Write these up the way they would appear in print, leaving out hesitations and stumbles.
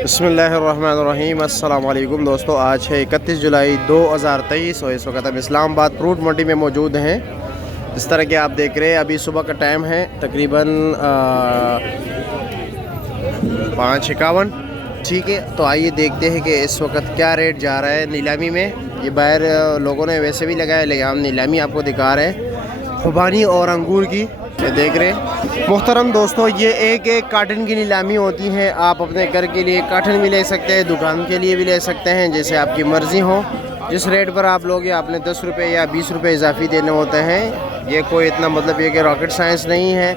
बिस्मिल्लाहिर्रहमानिर्रहीम। अस्सलाम वालेकुम दोस्तों, आज है 31 जुलाई 2023 और इस वक्त हम इस्लामाबाद फ्रूट मंडी में मौजूद हैं। इस तरह के आप देख रहे हैं, अभी सुबह का टाइम है, तकरीबन 5:51। ठीक है, तो आइए देखते हैं कि इस वक्त क्या रेट जा रहा है नीलामी में। ये बाहर लोगों ने वैसे भी लगाया, लेकिन हम नीलामी आपको दिखा रहे हैं खुबानी और अंगूर की। ये देख रहे हैं मुहतरम दोस्तों, ये एक एक कार्टन की नीलामी होती है। आप अपने घर के लिए कार्टन भी ले सकते हैं, दुकान के लिए भी ले सकते हैं, जैसे आपकी मर्ज़ी हो। जिस रेट पर आप लोगे आपने 10 रुपये या 20 रुपये इजाफी देने होते हैं। ये कोई इतना मतलब ये कि रॉकेट साइंस नहीं है,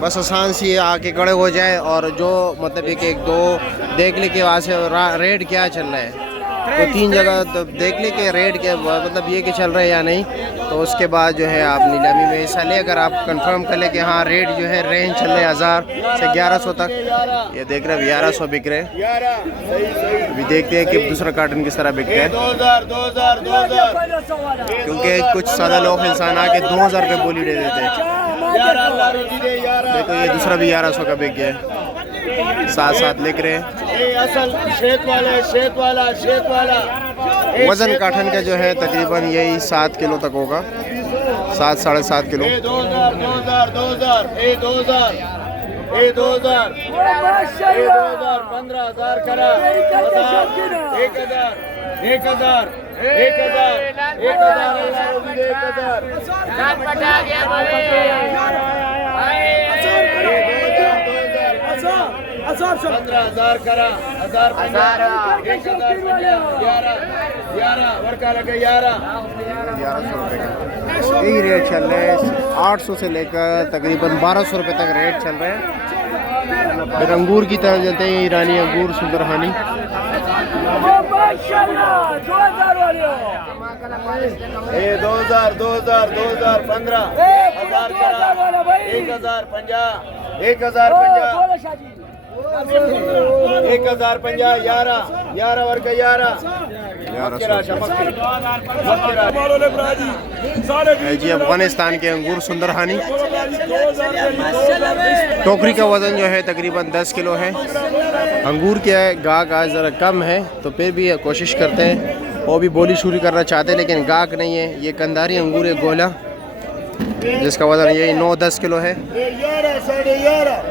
बस आसान सी आके खड़े हो जाए और जो मतलब एक दो देख ले के वहाँ से रेट क्या चल रहा है, तो 3 जगह तो देख ले के रेट के मतलब ये कि चल रहा है या नहीं, तो उसके बाद जो है आप नीलामी में हिस्सा ले। अगर आप कंफर्म कर ले कि हाँ रेट जो है रेंज चल रहे 1000 से 1100 तक। ये देख रहे हैं 1100 बिक रहे हैं। अभी देखते हैं कि दूसरा कार्टन किस तरह बिकता है, क्योंकि कुछ सादा लोग इंसान आके 2000 रुपये बोली दे देते हैं। देखो ये दूसरा भी 1100 का बिक गया है, साथ साथ लिख रहे हैं। वज़न काठन का जो है तकरीबन यही 7 किलो तक होगा, 7 साढ़े 7 किलो। 15,000 करा, 1,000 15,000 करा, 11 वर्का लगे 1100 रुपये का यही रेट चल रहे हैं। 800 से लेकर तकरीबन 1200 रुपये तक रेट चल रहे हैं। फिर अंगूर की तरफ चलते हैं, ईरानी अंगूर सुंदरहानी। 2,000 15,000 करा, 1,050 1,050 11 वर्ग 11 जी। अफगानिस्तान के अंगूर सुंदरहानी। टोकरी का वज़न जो है तकरीबन 10 किलो है। अंगूर क्या है, गाहक आज ज़रा कम है, तो फिर भी कोशिश करते हैं, वो भी बोली शुरू करना चाहते हैं, लेकिन गाहक नहीं है। ये कंधारी अंगूर है गोला, जिसका वज़न यही 9-10 किलो है। 11 साढ़े 11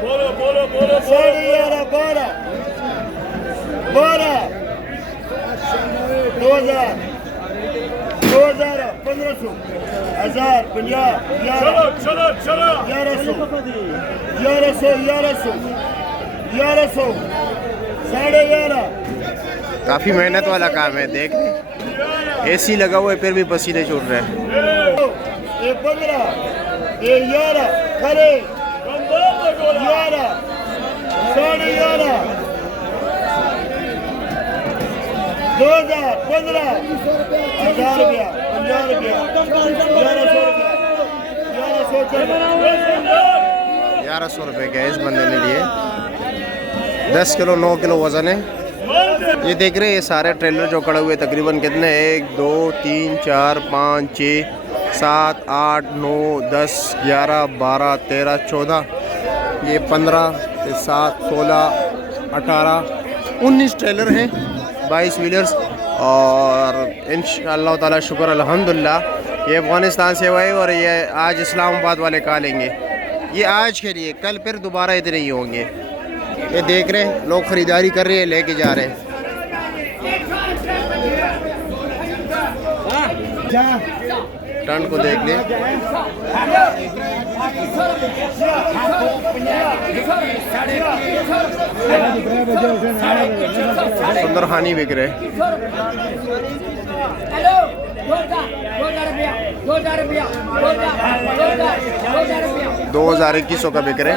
12 2,000 1500 1000 1100 साढ़े 11। काफ़ी मेहनत वाला काम है, देख एसी लगा हुआ है फिर भी पसीने छूट रहे हैं। 15 11 खरे 11 साढ़े 11 2,000 15 1000 रुपया 50 रुपया 1100 रुपये का इस बंदे ने लिए। 10 किलो 9 किलो वज़न है। ये देख रहे हैं ये सारे ट्रेलर जो खड़े हुए तकरीबन कितने, 1 2 3 4 5 6 7 8 9 10 11 12 13 14, ये 15 7 16 18 19 ट्रेलर हैं, 22 व्हीलर्स। और इंशाअल्लाह ताला शुक्र अल्हम्दुलिल्लाह ये अफ़गानिस्तान से हुए और ये आज इस्लामाबाद वाले खा लेंगे। ये आज के लिए, कल फिर दोबारा इतने ही होंगे। ये देख रहे हैं लोग ख़रीदारी कर रहे हैं, लेके जा रहे हैं। टन को देख ले, सुंदरहानी बिक रहे। 2021 का बिक रहे।